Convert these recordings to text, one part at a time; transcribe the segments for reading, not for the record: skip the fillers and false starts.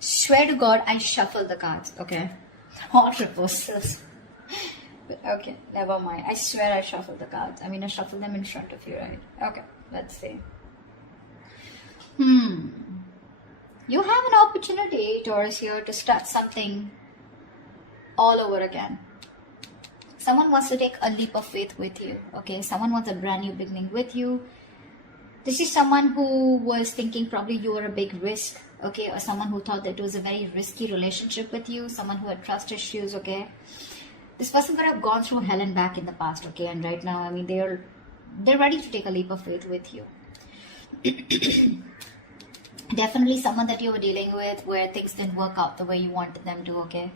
Swear to God, I shuffle the cards, okay? All reversals. Okay, never mind. I swear I shuffle the cards. I mean, I shuffle them in front of you, right? Okay, let's see. You have an opportunity, Taurus, here to start something all over again. Someone wants to take a leap of faith with you, okay? Someone wants a brand new beginning with you. This is someone who was thinking probably you were a big risk, okay? Or someone who thought that it was a very risky relationship with you. Someone who had trust issues, okay? This person could have gone through hell and back in the past, okay? And right now, I mean, they're ready to take a leap of faith with you. Definitely someone that you were dealing with where things didn't work out the way you wanted them to, okay?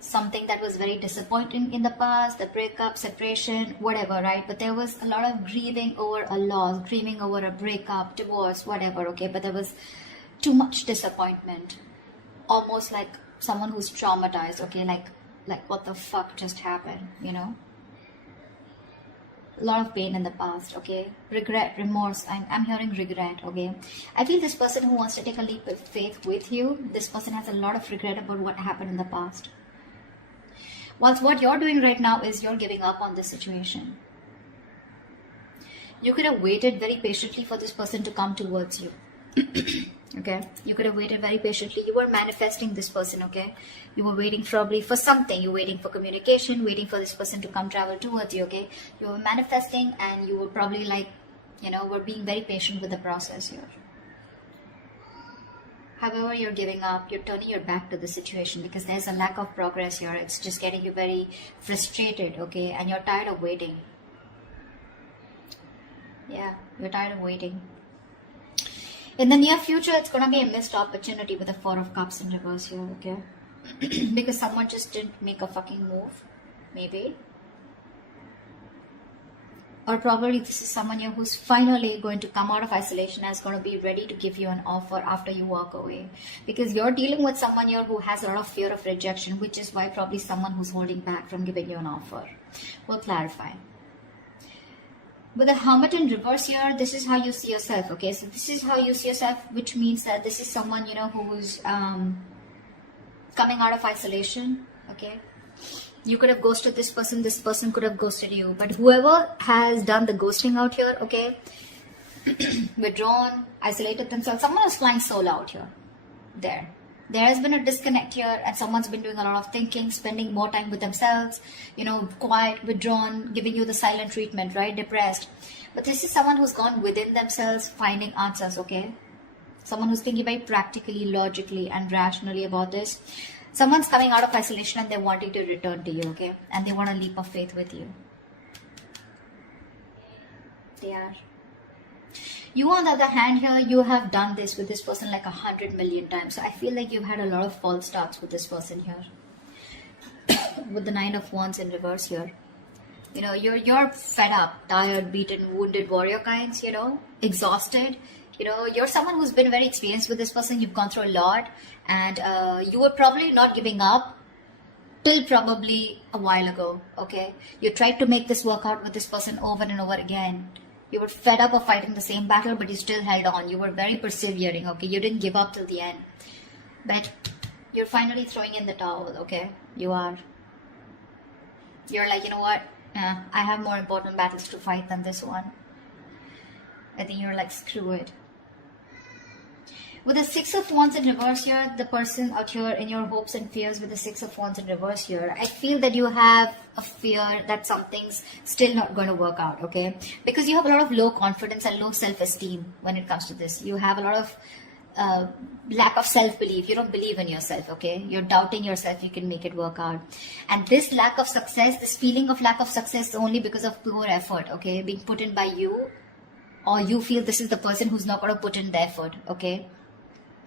Something that was very disappointing in the past, the breakup, separation, whatever, right? But there was a lot of grieving over a loss, grieving over a breakup, divorce, whatever, okay? But there was too much disappointment. Almost like someone who's traumatized, okay? Like what the fuck just happened, you know? A lot of pain in the past, okay? Regret, remorse. I'm hearing regret, okay? I feel this person who wants to take a leap of faith with you, this person has a lot of regret about what happened in the past. Whilst what you're doing right now is you're giving up on this situation. You could have waited very patiently for this person to come towards you. Okay? You could have waited very patiently. You were manifesting this person, okay? You were waiting probably for something. You were waiting for communication, waiting for this person to come travel towards you, okay? You were manifesting and you were probably like, you know, were being very patient with the process here. However, you're giving up, you're turning your back to the situation because there's a lack of progress here. It's just getting you very frustrated, okay? And you're tired of waiting. Yeah, you're tired of waiting. In the near future, it's going to be a missed opportunity with the Four of Cups in reverse here, okay? Because someone just didn't make a fucking move, maybe. Or probably this is someone here who's finally going to come out of isolation and is going to be ready to give you an offer after you walk away. Because you're dealing with someone here who has a lot of fear of rejection, which is why probably someone who's holding back from giving you an offer. We'll clarify. With the Hermit in reverse here, this is how you see yourself, okay? So this is how you see yourself, which means that this is someone, you know, who's coming out of isolation, okay? You could have ghosted this person could have ghosted you. But whoever has done the ghosting out here, okay, withdrawn, isolated themselves, someone is flying solo out here. There has been a disconnect here and someone's been doing a lot of thinking, spending more time with themselves, you know, quiet, withdrawn, giving you the silent treatment, right, depressed. But this is someone who's gone within themselves, finding answers, okay? Someone who's thinking very practically, logically and rationally about this. Someone's coming out of isolation and they're wanting to return to you, okay? And they want a leap of faith with you. They are. You, on the other hand here, you have done this with this person like 100 million times. So I feel like you've had a lot of false starts with this person here. With the Nine of Wands in reverse here. You know, you're fed up, tired, beaten, wounded warrior kinds, you know, exhausted. You know, you're someone who's been very experienced with this person. You've gone through a lot and you were probably not giving up till probably a while ago, okay? You tried to make this work out with this person over and over again. You were fed up of fighting the same battle, but you still held on. You were very persevering, okay? You didn't give up till the end. But you're finally throwing in the towel, okay? You are. You're like, you know what? I have more important battles to fight than this one. I think you're like, screw it. With the Six of Wands in reverse here, the person out here in your hopes and fears with the Six of Wands in reverse here, I feel that you have a fear that something's still not going to work out, okay? Because you have a lot of low confidence and low self-esteem when it comes to this. You have a lot of lack of self-belief. You don't believe in yourself, okay? You're doubting yourself you can make it work out. And this lack of success, this feeling of lack of success is only because of poor effort, okay? Being put in by you, or you feel this is the person who's not going to put in the effort, okay?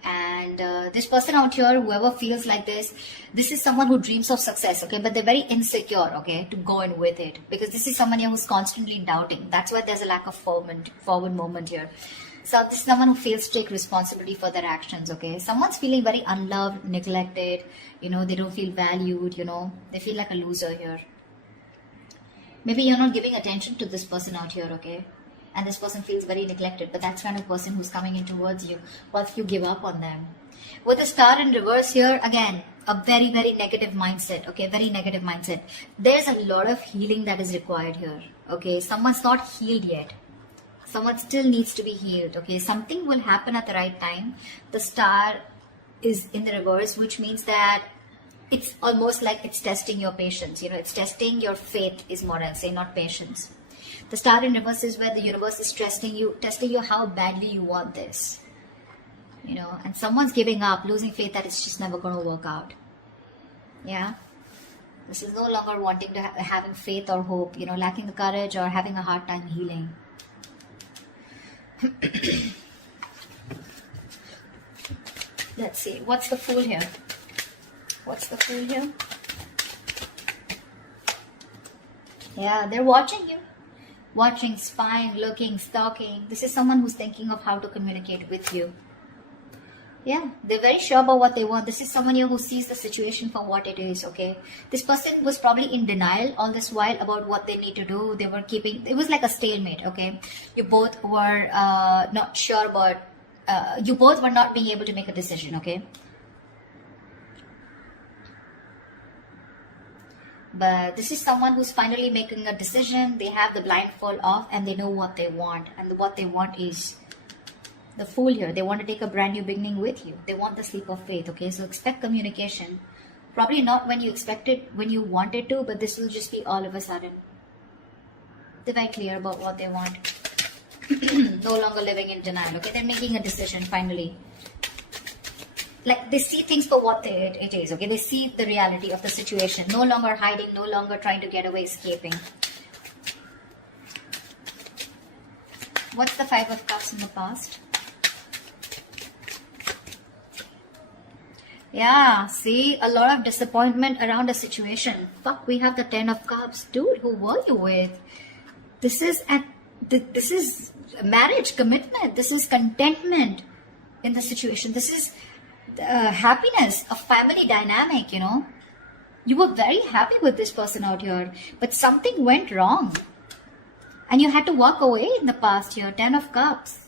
And this person out here, whoever feels like this is someone who dreams of success, okay? But they're very insecure, okay, to go in with it. Because this is someone here who's constantly doubting. That's why there's a lack of forward movement here. So this is someone who fails to take responsibility for their actions, okay? Someone's feeling very unloved, neglected, you know, they don't feel valued, you know. They feel like a loser here. Maybe you're not giving attention to this person out here, okay? And this person feels very neglected, but that's kind of person who's coming in towards you once you give up on them. With the star in reverse here, again, a very, very negative mindset, okay, very negative mindset. There's a lot of healing that is required here, okay. Someone's not healed yet. Someone still needs to be healed, okay. Something will happen at the right time. The star is in the reverse, which means that it's almost like it's testing your patience, you know, it's testing your faith is more I'll say, not patience. The star in reverse is where the universe is testing you how badly you want this, you know, and someone's giving up, losing faith that it's just never going to work out. Yeah, this is no longer wanting to having faith or hope, you know, lacking the courage or having a hard time healing. Let's see, what's the Fool here? What's the Fool here? Yeah, they're watching you. Watching, spying, looking, stalking. This is someone who's thinking of how to communicate with you. Yeah, they're very sure about what they want. This is someone here who sees the situation for what it is, okay? This person was probably in denial all this while about what they need to do. They were keeping, it was like a stalemate, okay? You both were not sure about, you both were not being able to make a decision, okay? But this is someone who's finally making a decision. They have the blindfold off and they know what they want. And what they want is the Fool here. They want to take a brand new beginning with you. They want the sleep of faith, okay? So expect communication. Probably not when you expect it, when you want it to, but this will just be all of a sudden. They're very clear about what they want. No longer living in denial, okay? They're making a decision finally. Like they see things for what it is, okay? They see the reality of the situation. No longer hiding, no longer trying to get away, escaping. What's the Five of Cups in the past? Yeah, see, a lot of disappointment around a situation. Fuck, we have the 10 of Cups. Dude, who were you with? This is marriage, commitment. This is contentment in the situation. This is happiness, a family dynamic, you know. You were very happy with this person out here, but something went wrong. And you had to walk away in the past here. 10 of Cups.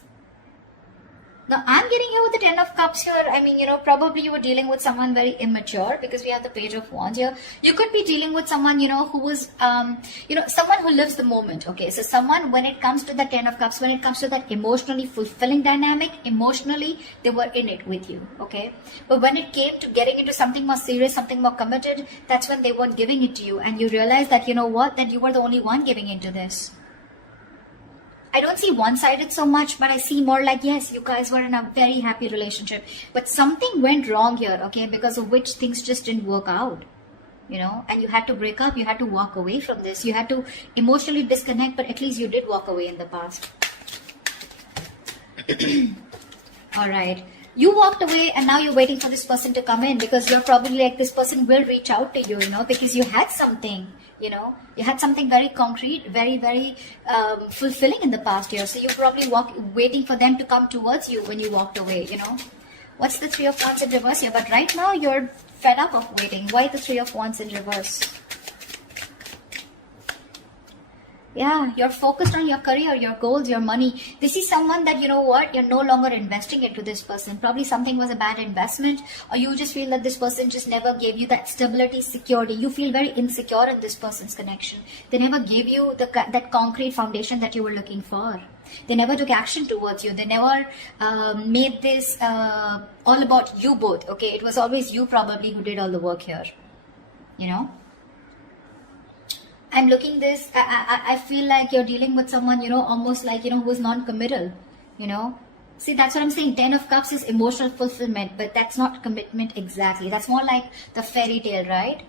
Now, I'm getting here with the 10 of Cups here. I mean, you know, probably you were dealing with someone very immature because we have the Page of Wands here. You could be dealing with someone, you know, who was, you know, someone who lives the moment. Okay, so someone, when it comes to the 10 of Cups, when it comes to that emotionally fulfilling dynamic, emotionally, they were in it with you. Okay, but when it came to getting into something more serious, something more committed, that's when they weren't giving it to you. And you realize that, you know what, that you were the only one giving into this. I don't see one-sided so much, but I see more like, yes, you guys were in a very happy relationship, but something went wrong here, okay, because of which things just didn't work out, you know, and you had to break up, you had to walk away from this, you had to emotionally disconnect, but at least you did walk away in the past. All right. You walked away and now you're waiting for this person to come in because you're probably like, this person will reach out to you, you know, because you had something. You know, you had something very concrete, very, very fulfilling in the past year. So you're probably waiting for them to come towards you when you walked away, you know. What's the Three of Wands in reverse here? But right now you're fed up of waiting. Why the Three of Wands in reverse? Yeah, you're focused on your career, your goals, your money. This is someone that, you know what, you're no longer investing into this person. Probably something was a bad investment, or you just feel that this person just never gave you that stability, security. You feel very insecure in this person's connection. They never gave you that concrete foundation that you were looking for. They never took action towards you. They never made this all about you both. Okay, it was always you probably who did all the work here, you know. I'm looking this, I feel like you're dealing with someone, you know, almost like, you know, who is non-committal, you know. See, that's what I'm saying. 10 of Cups is emotional fulfillment, but that's not commitment exactly. That's more like the fairy tale, right?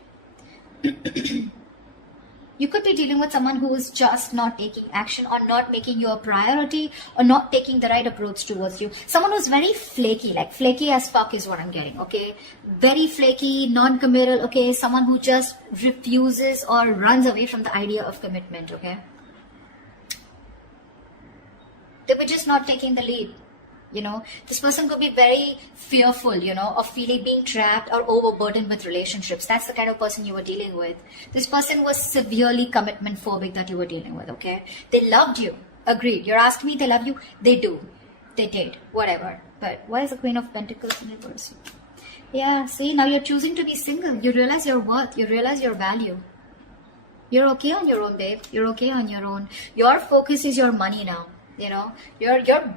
You could be dealing with someone who is just not taking action or not making you a priority or not taking the right approach towards you. Someone who's very flaky, like flaky as fuck is what I'm getting, okay? Very flaky, non-committal, okay? Someone who just refuses or runs away from the idea of commitment, okay? They were just not taking the lead. You know, this person could be very fearful, you know, of feeling being trapped or overburdened with relationships. That's the kind of person you were dealing with. This person was severely commitment phobic that you were dealing with, okay? They loved you. Agreed. You're asking me, they love you? They do. they did, whatever. But why is the Queen of Pentacles in reverse? Yeah, see, now you're choosing to be single. You realize your worth. You realize your value. You're okay on your own, babe. You're okay on your own. Your focus is your money now. You know, you're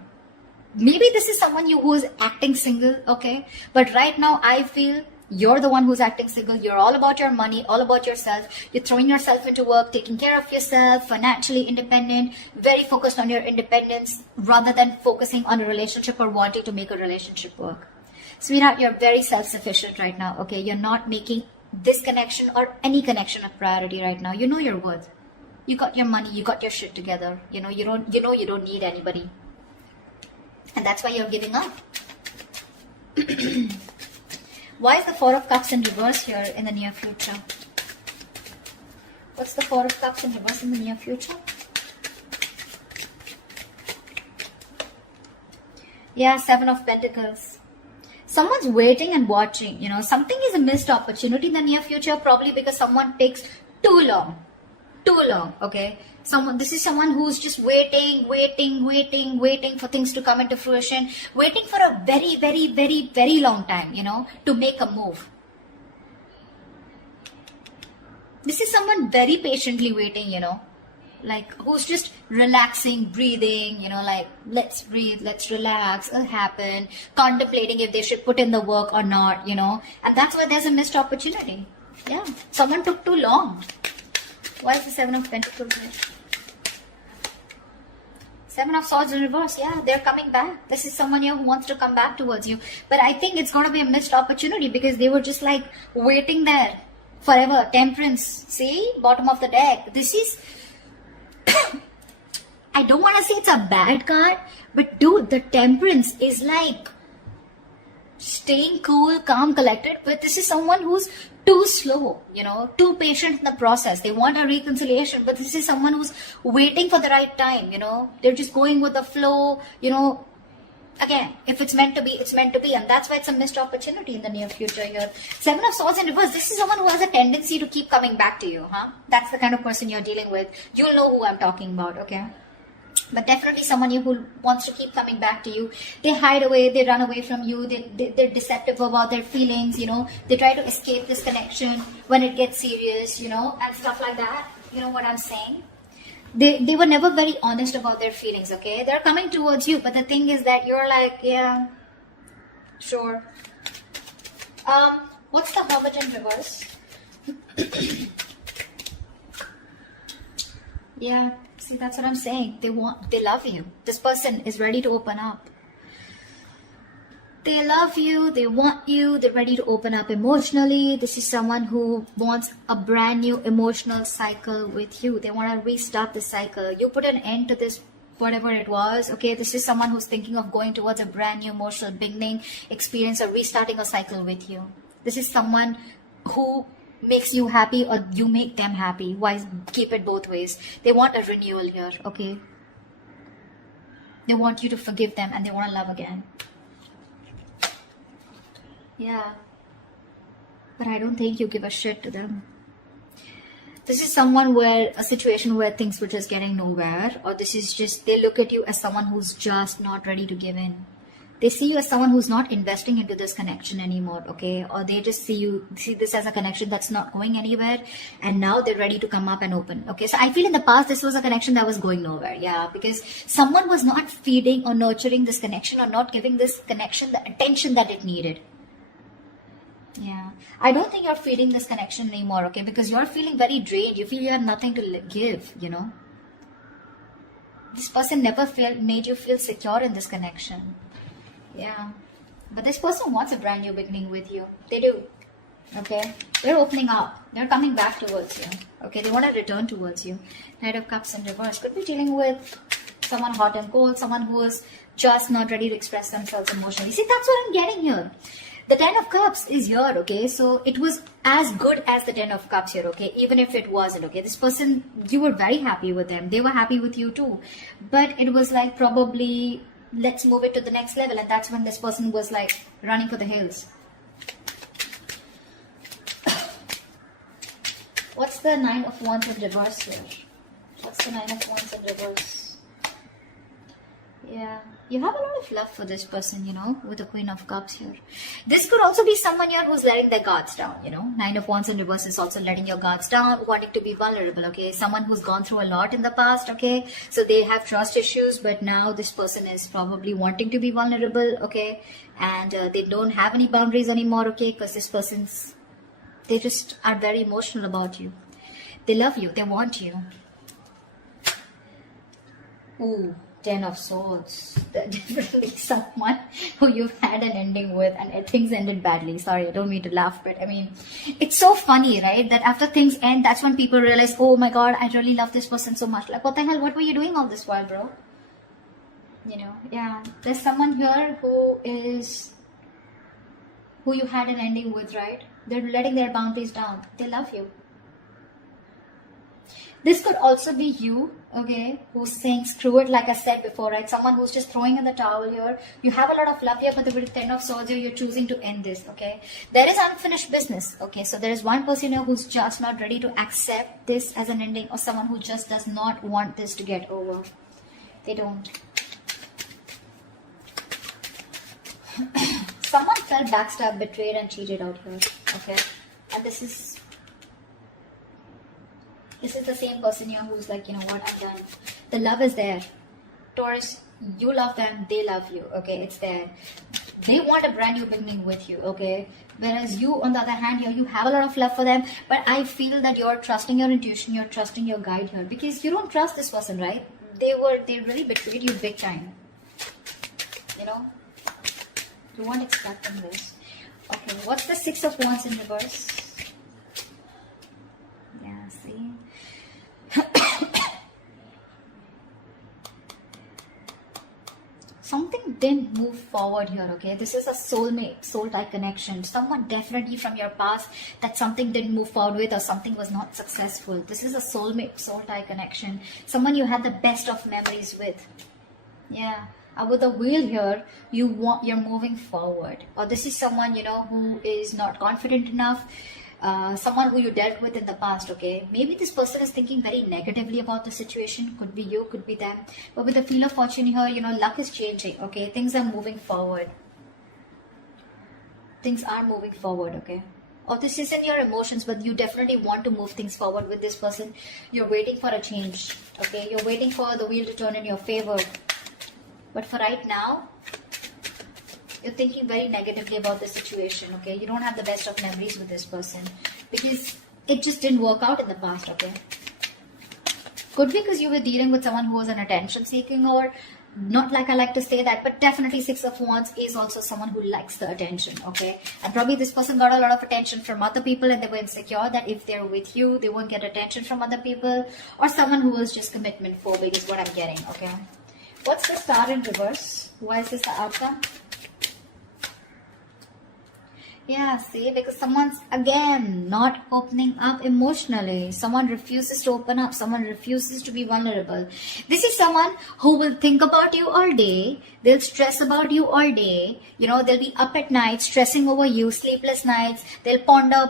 maybe this is someone who's acting single, okay? But right now, I feel you're the one who's acting single. You're all about your money, all about yourself. You're throwing yourself into work, taking care of yourself, financially independent, very focused on your independence rather than focusing on a relationship or wanting to make a relationship work. Sweetheart, you're very self-sufficient right now, okay? You're not making this connection or any connection a priority right now. You know your worth. You got your money, you got your shit together. You know you don't need anybody. And that's why you're giving up. Why is the Four of Cups in reverse here in the near future? What's the Four of Cups in reverse in the near future? Yeah, Seven of Pentacles. Someone's waiting and watching. You know, something is a missed opportunity in the near future, probably because someone takes too long, okay? This is someone who's just waiting for things to come into fruition, waiting for a very long time, you know, to make a move. This is someone very patiently waiting, you know, like who's just relaxing, breathing, you know, like let's breathe, let's relax, it'll happen, contemplating if they should put in the work or not, you know, and that's why there's a missed opportunity. Yeah, someone took too long. Why is the Seven of Pentacles here? Seven of Swords in reverse. Yeah, they're coming back. This is someone here who wants to come back towards you. But I think it's going to be a missed opportunity because they were just like waiting there forever. Temperance. See? Bottom of the deck. This is... I don't want to say it's a bad card. But dude, the Temperance is like staying cool, calm, collected. But this is someone who's too slow, you know, too patient in the process. They want a reconciliation, but this is someone who's waiting for the right time, you know. They're just going with the flow, you know. Again, if it's meant to be, it's meant to be. And that's why it's a missed opportunity in the near future here. Seven of Swords in reverse. This is someone who has a tendency to keep coming back to you, huh? That's the kind of person you're dealing with. You'll know who I'm talking about, okay? But definitely someone who wants to keep coming back to you. They hide away, they run away from you, they're deceptive about their feelings, you know. They try to escape this connection when it gets serious, you know, and stuff like that. You know what I'm saying? They were never very honest about their feelings, okay? They're coming towards you, but the thing is that you're like, yeah, sure. What's the Hermit in reverse? Yeah. See, that's what I'm saying. They love you. This person is ready to open up. They love you, they want you, they're ready to open up emotionally. This is someone who wants a brand new emotional cycle with you. They want to restart the cycle. You put an end to this, whatever it was, okay? This is someone who's thinking of going towards a brand new emotional beginning, experience, or restarting a cycle with you. This is someone who makes you happy or you make them happy. Why keep it both ways? They want a renewal here, okay? They want you to forgive them and they want to love again. Yeah. But I don't think you give a shit to them. This is someone where a situation where things were just getting nowhere, or this is just they look at you as someone who's just not ready to give in. They see you as someone who's not investing into this connection anymore, okay? Or they just see this as a connection that's not going anywhere, and now they're ready to come up and open, okay? So I feel in the past this was a connection that was going nowhere, yeah, because someone was not feeding or nurturing this connection or not giving this connection the attention that it needed. Yeah, I don't think you're feeding this connection anymore, okay? Because you're feeling very drained. You feel you have nothing to give, you know? This person never made you feel secure in this connection. Yeah, but this person wants a brand new beginning with you. They do, okay? They're opening up. They're coming back towards you, okay? They want to return towards you. Knight of Cups in reverse. Could be dealing with someone hot and cold, someone who is just not ready to express themselves emotionally. See, that's what I'm getting here. The Ten of Cups is here, okay? So it was as good as the Ten of Cups here, okay? Even if it wasn't, okay? This person, you were very happy with them. They were happy with you too. But it was like probably, let's move it to the next level. And that's when this person was like running for the hills. What's the Nine of Wands in reverse here? What's the Nine of Wands in reverse? Yeah, you have a lot of love for this person, with the Queen of Cups here. This could also be someone here who's letting their guards down, Nine of Wands in reverse is also letting your guards down, wanting to be vulnerable, okay? Someone who's gone through a lot in the past, okay? So they have trust issues, but now this person is probably wanting to be vulnerable, okay? And they don't have any boundaries anymore, okay? Because this person's, they just are very emotional about you. They love you, they want you. Ooh. 10 of Swords. Definitely someone who you've had an ending with and things ended badly. Sorry, I don't mean to laugh, but I mean, it's so funny, right? That after things end, that's when people realize, oh my God, I really love this person so much. Like, what the hell? What were you doing all this while, bro? Yeah. There's someone here who you had an ending with, right? They're letting their boundaries down. They love you. This could also be you, okay, who's saying screw it, like I said before, right? Someone who's just throwing in the towel here. You have a lot of love here, but with 10 of Swords here, you're choosing to end this, okay? There is unfinished business, okay? So there is one person here who's just not ready to accept this as an ending, or someone who just does not want this to get over. They don't. Someone felt backstabbed, betrayed, and cheated out here, okay? And this is the same person here who's like, you know what, I'm done. The love is there. Taurus, you love them, they love you, okay? It's there. They want a brand new beginning with you, okay? Whereas you, on the other hand, here, you have a lot of love for them, but I feel that you're trusting your intuition, you're trusting your guide here, because you don't trust this person, right? They really betrayed you big time. You weren't expecting this. Okay, what's the Six of Wands in reverse? Yeah, see? Something didn't move forward here, okay? This is a soulmate, soul-type connection. Someone definitely from your past that something didn't move forward with, or something was not successful. This is a soulmate, soul-type connection. Someone you had the best of memories with. Yeah. With the wheel here, you're moving forward. Or this is someone, who is not confident enough. Someone who you dealt with in the past, okay? Maybe this person is thinking very negatively about the situation. Could be you, could be them. But with the Wheel of Fortune here, luck is changing, okay? Things are moving forward. Things are moving forward, okay? Or this isn't your emotions, but you definitely want to move things forward with this person. You're waiting for a change, okay? You're waiting for the wheel to turn in your favor. But for right now, you're thinking very negatively about the situation, okay? You don't have the best of memories with this person because it just didn't work out in the past, okay? Could be because you were dealing with someone who was an attention seeking, or not like I like to say that, but definitely Six of Wands is also someone who likes the attention, okay? And probably this person got a lot of attention from other people and they were insecure that if they're with you, they won't get attention from other people, or someone who was just commitment phobic is what I'm getting, okay? What's the Star in reverse? Why is this the outcome? Yeah, see, because someone's, again, not opening up emotionally. Someone refuses to open up. Someone refuses to be vulnerable. This is someone who will think about you all day. They'll stress about you all day. They'll be up at night, stressing over you, sleepless nights. They'll ponder,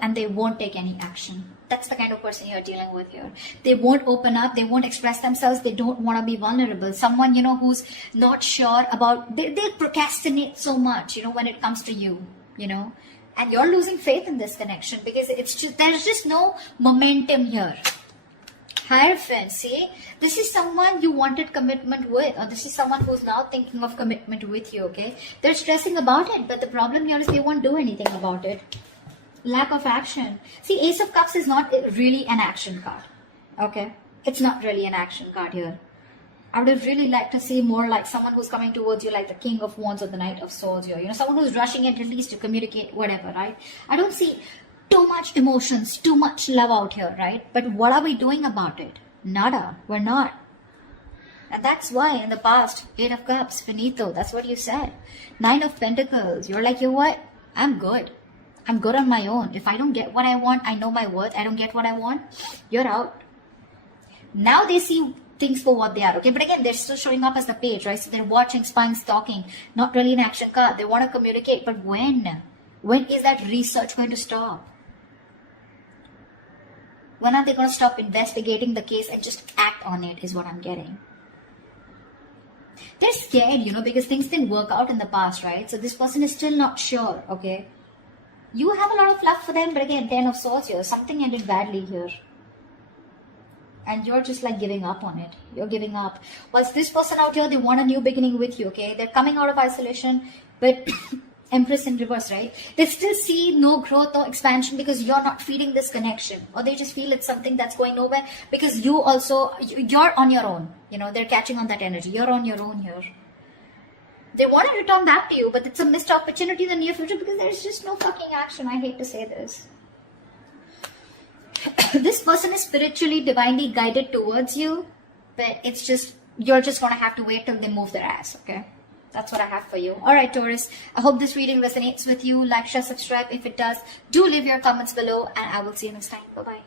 and they won't take any action. That's the kind of person you're dealing with here. They won't open up. They won't express themselves. They don't want to be vulnerable. Someone, who's not sure about, they'll procrastinate so much, when it comes to you, and you're losing faith in this connection because there's just no momentum here. Hierophant, see, this is someone you wanted commitment with, or this is someone who's now thinking of commitment with you, okay? They're stressing about it, but the problem here is they won't do anything about it. Lack of action. See, Ace of Cups is not really an action card. Okay? It's not really an action card here. I would have really liked to see more like someone who's coming towards you like the King of Wands or the Knight of Swords here. Someone who's rushing it at least to communicate whatever, right? I don't see too much emotions, too much love out here, right? But what are we doing about it? Nada. We're not. And that's why in the past, 8 of Cups, finito. That's what you said. 9 of Pentacles. You're like, you know what? I'm good. I'm good on my own. If I don't get what I want, I know my worth. I don't get what I want, you're out. Now they see things for what they are, okay? But again, they're still showing up as the page, right? So they're watching, spying, stalking. Not really an action card. They want to communicate, but when? When is that research going to stop? When are they going to stop investigating the case and just act on it is what I'm getting. They're scared, because things didn't work out in the past, right? So this person is still not sure, okay? You have a lot of love for them, but again, 10 of Swords here. Something ended badly here. And you're just like giving up on it. You're giving up. Whilst this person out here, they want a new beginning with you, okay? They're coming out of isolation, but Empress in reverse, right? They still see no growth or expansion because you're not feeding this connection. Or they just feel it's something that's going nowhere because you're on your own. They're catching on that energy. You're on your own here. They want to return back to you, but it's a missed opportunity in the near future because there's just no fucking action. I hate to say this. This person is spiritually, divinely guided towards you, but you're just going to have to wait till they move their ass, okay? That's what I have for you. Alright, Taurus. I hope this reading resonates with you. Like, share, subscribe if it does. Do leave your comments below, and I will see you next time. Bye-bye.